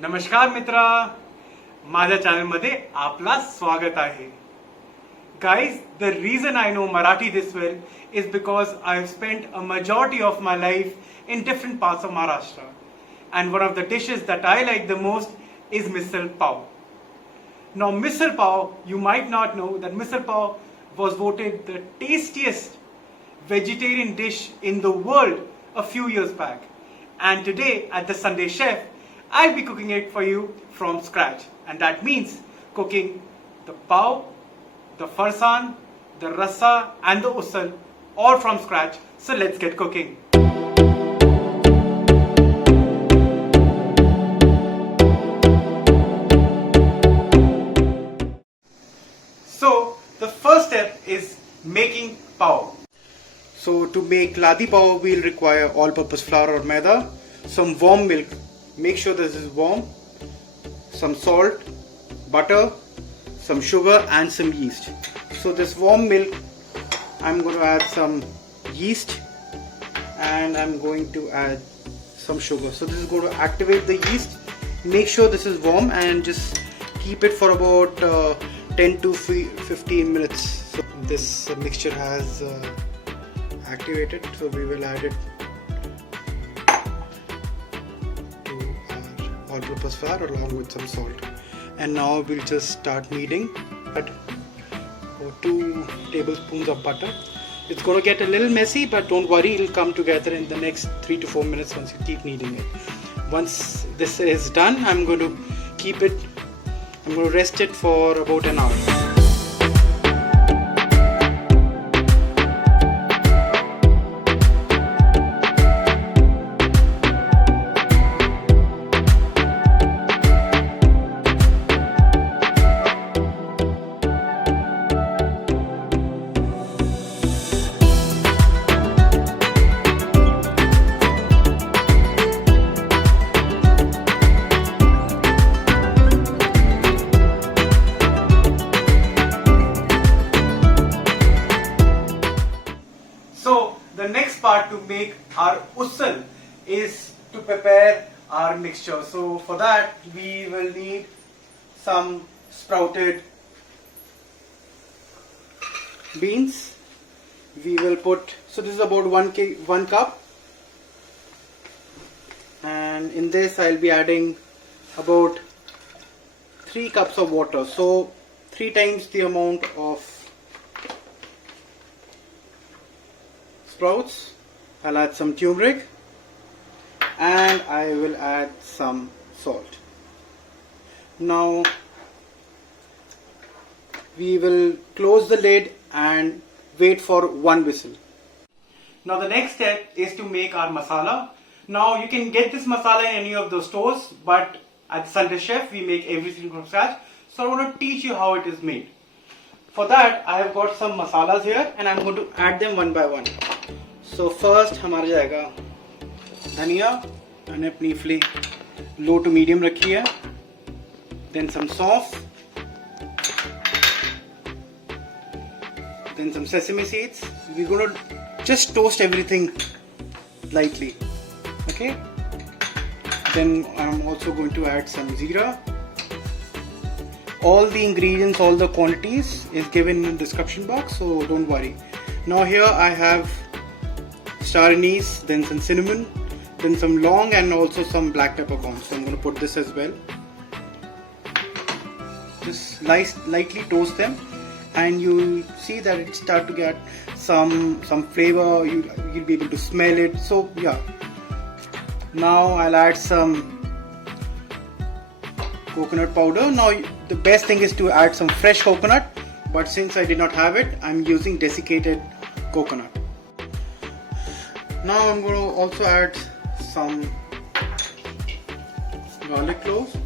नमस्कार मित्रा, माझ्या चॅनलमध्ये आपला स्वागत आहे. Guys, the reason I know Marathi this well is because I've spent a majority of my life in different parts of Maharashtra. And one of the dishes that I like the most is misal pav. Now misal pav, you might not know that misal pav was voted the tastiest vegetarian dish in the world a few years back. And today at the Sunday Chef, I'll be cooking it for you from scratch. And that means cooking the pav, the farsan, the rasa and the usal all from scratch. So let's get cooking. So the first step is making pav. So to make ladi pav, we'll require all-purpose flour or maida, some warm milk, make sure this is warm, some salt, butter, some sugar and some yeast. So this warm milk, I'm going to add some yeast and I'm going to add some sugar. So this is going to activate the yeast. Make sure this is warm and just keep it for about 10 to 15 minutes. So this mixture has activated, so we will add it to our all-purpose flour along with some salt. And now we'll just start kneading at 2 tablespoons of butter. It's going to get a little messy, but don't worry, it'll come together in the next 3 to 4 minutes once you keep kneading it. Once this is done, I'm going to rest it for about an hour. So the next part to make our usal is to prepare our mixture. So for that we will need some sprouted beans. We will put, so this is about 1 cup, and in this I'll be adding about 3 cups of water, so 3 times the amount of sprouts. I'll add some turmeric and I will add some salt. Now we will close the lid and wait for 1 whistle. Now the next step is to make our masala. Now you can get this masala in any of the stores, but at Sunday Chef we make everything from scratch. So I want to teach you how it is made. For that I have got some masalas here and I'm going to add them one by one. So first हमारा जाएगा धनिया, मैंने अपनी flame low to medium रखी है. Then some sauce, then some sesame seeds. We're going to just toast everything lightly. Okay. Then I'm also going to add some jeera. All the ingredients, all the quantities is given in the description box, so don't worry. Now here I have star anise, then some cinnamon, then some long and also some black peppercorns. So I'm going to put this as well. Just lightly toast them and you'll see that it start to get some flavor. You'll be able to smell it. So yeah. Now I'll add some coconut powder. Now the best thing is to add some fresh coconut, but since I did not have it, I'm using desiccated coconut. Now I'm going to also add some garlic cloves.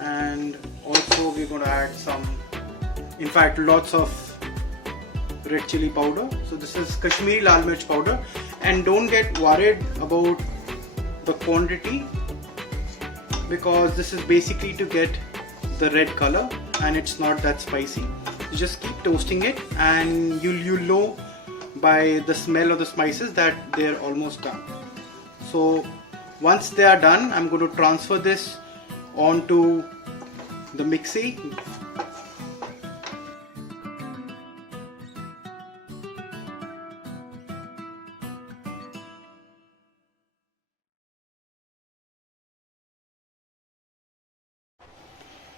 And also we're going to add lots of red chili powder. So this is Kashmiri Lal Mirch powder, and don't get worried about the quantity because this is basically to get the red color and it's not that spicy. You just keep toasting it and you'll know by the smell of the spices that they're almost done. So once they are done, I'm going to transfer this onto the mixie.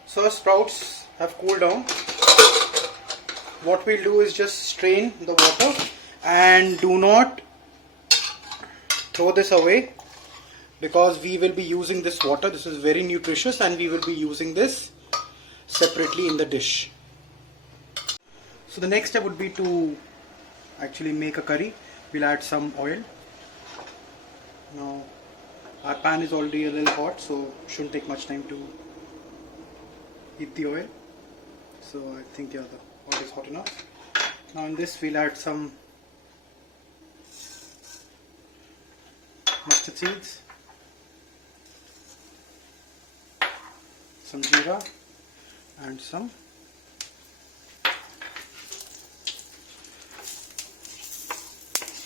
So our sprouts have cooled down. What we'll do is just strain the water, and do not throw this away because we will be using this water. This is very nutritious and we will be using this separately in the dish. So the next step would be to actually make a curry. We'll add some oil. Now our pan is already a little hot, so shouldn't take much time to heat the oil. So I think the oil is hot enough. Now in this we'll add some mustard seeds, some jeera, and some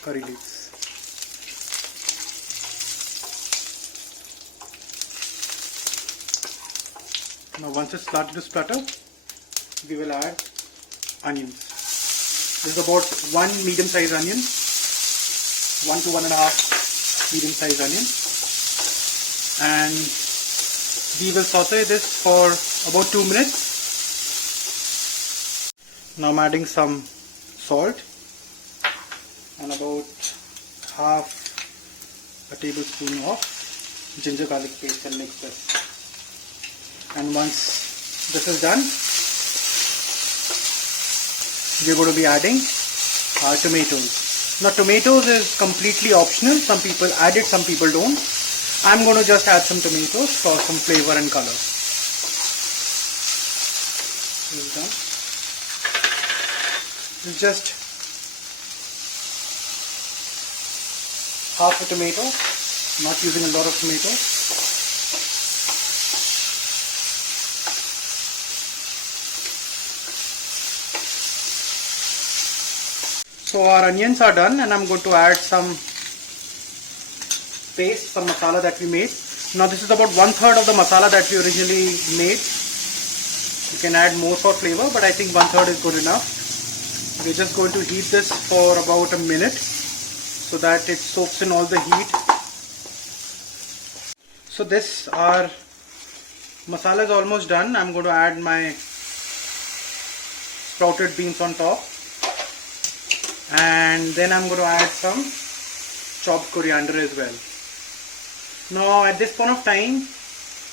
curry leaves. Now once it's started to splutter, we will add onions. This is about 1 medium-sized onion, 1 to 1.5 medium-sized onion, and we will saute this for about 2 minutes. Now I'm adding some salt and about half a tablespoon of ginger garlic paste, and mix this. And once this is done, we're going to be adding our tomatoes. Now tomatoes is completely optional. Some people add it, some people don't. I'm going to just add some tomatoes for some flavor and color. This is done. It's just half a tomato, not using a lot of tomatoes. So our onions are done, and I'm going to add some paste, some masala that we made. Now this is about 1/3 of the masala that we originally made. You can add more for flavor, but I think 1/3 is good enough. We're just going to heat this for about a minute so that it soaks in all the heat. So this, our masala is almost done. I'm going to add my sprouted beans on top. And then I'm going to add some chopped coriander as well. Now at this point of time,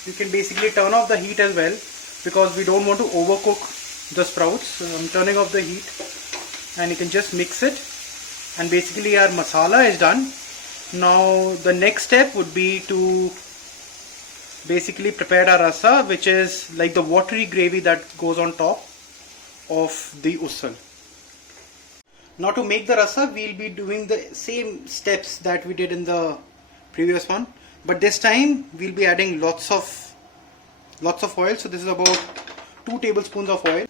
you can basically turn off the heat as well, because we don't want to overcook the sprouts. So I'm turning off the heat, and you can just mix it, and basically our masala is done. Now the next step would be to basically prepare our rasa, which is like the watery gravy that goes on top of the ussal. Now to make the rasa, we'll be doing the same steps that we did in the previous one, but this time we'll be adding lots of oil. So this is about 2 tablespoons of oil.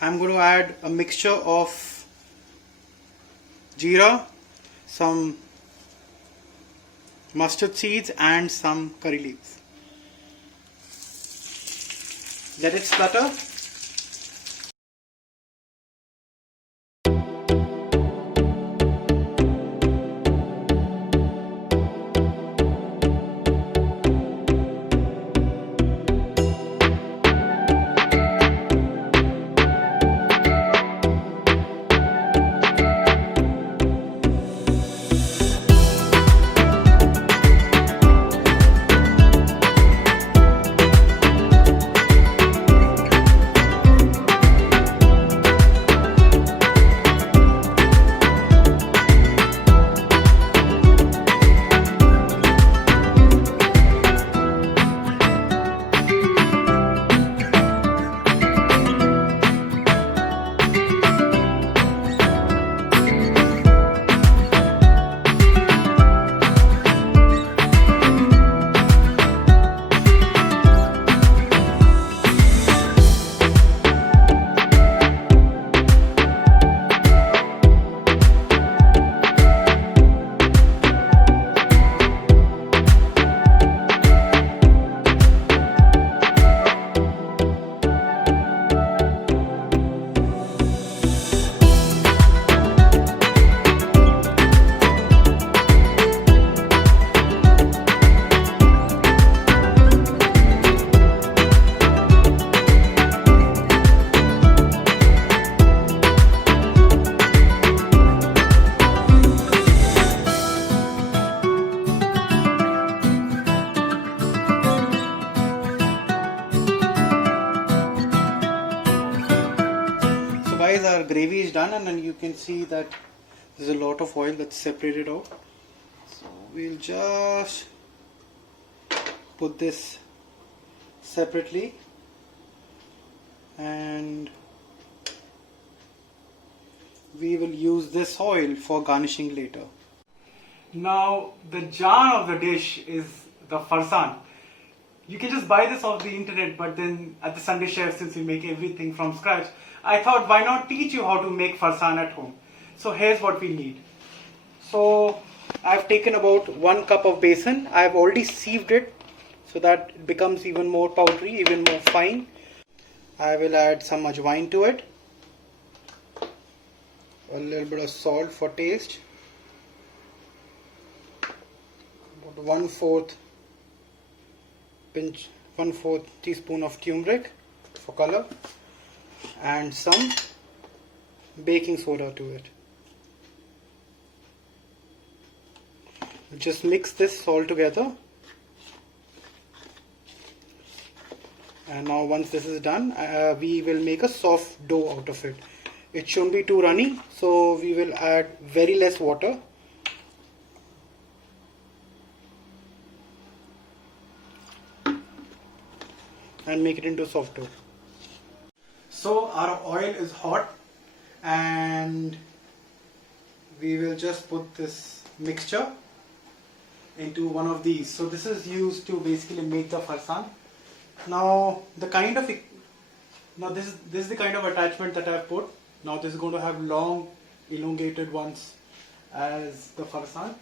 I'm going to add a mixture of jeera, some mustard seeds, and some curry leaves. Let it splutter. done, and then you can see that there's a lot of oil that's separated out. So we'll just put this separately, and we will use this oil for garnishing later. Now the jar of the dish is the farsan. You can just buy this off the internet, but then at the Sunday Chef, since we make everything from scratch, I thought why not teach you how to make farsan at home. So here's what we need. So I've taken about 1 cup of besan. I've already sieved it so that it becomes even more powdery, even more fine. I will add some ajwain to it, a little bit of salt for taste, about 1/4 teaspoon of turmeric for color, and some baking soda to it. Just mix this all together, and now once this is done, we will make a soft dough out of it. It shouldn't be too runny, so we will add very less water. And make it into soft dough. So our oil is hot, and we will just put this mixture into one of these. So this is used to basically make the farsan. Now this is the kind of attachment that I've put. Now this is going to have long elongated ones as the farsan.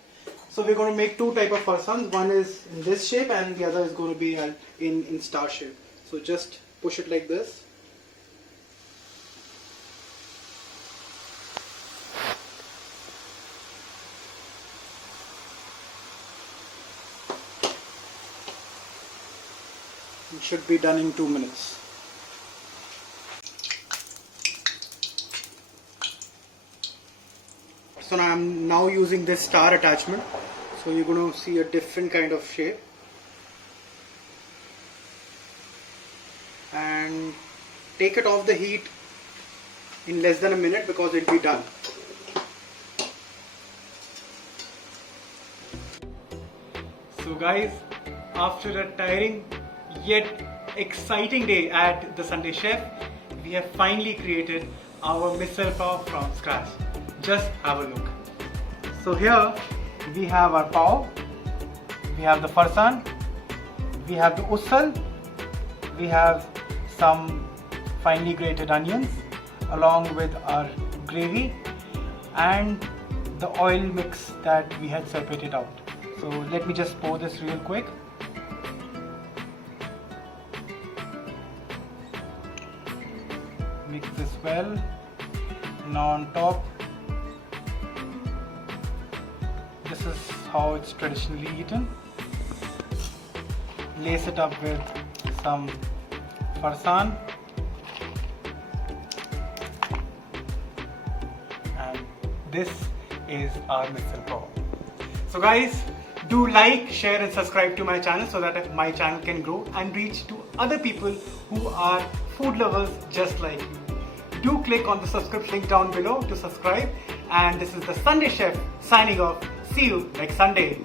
So we're going to make 2 types of farsans. One is in this shape and the other is going to be in star shape. So just push it like this. It should be done in 2 minutes. So now I'm using this star attachment. So you're going to see a different kind of shape. And take it off the heat in less than a minute because it'll be done. So guys, after a tiring yet exciting day at the Sunday Chef, we have finally created our misal pav from scratch. Just have a look. So here we have our pav, we have the farsan, we have the ussal, we have some finely grated onions along with our gravy and the oil mix that we had separated out. So let me just pour this real quick. Mix this well. Now on top, this is how it's traditionally eaten. Lace it up with some farsan and this is our misal pav. So guys, do like, share and subscribe to my channel so that my channel can grow and reach to other people who are food lovers just like you. Do click on the subscription link down below to subscribe, and this is the Sunday Chef signing off. See you next Sunday.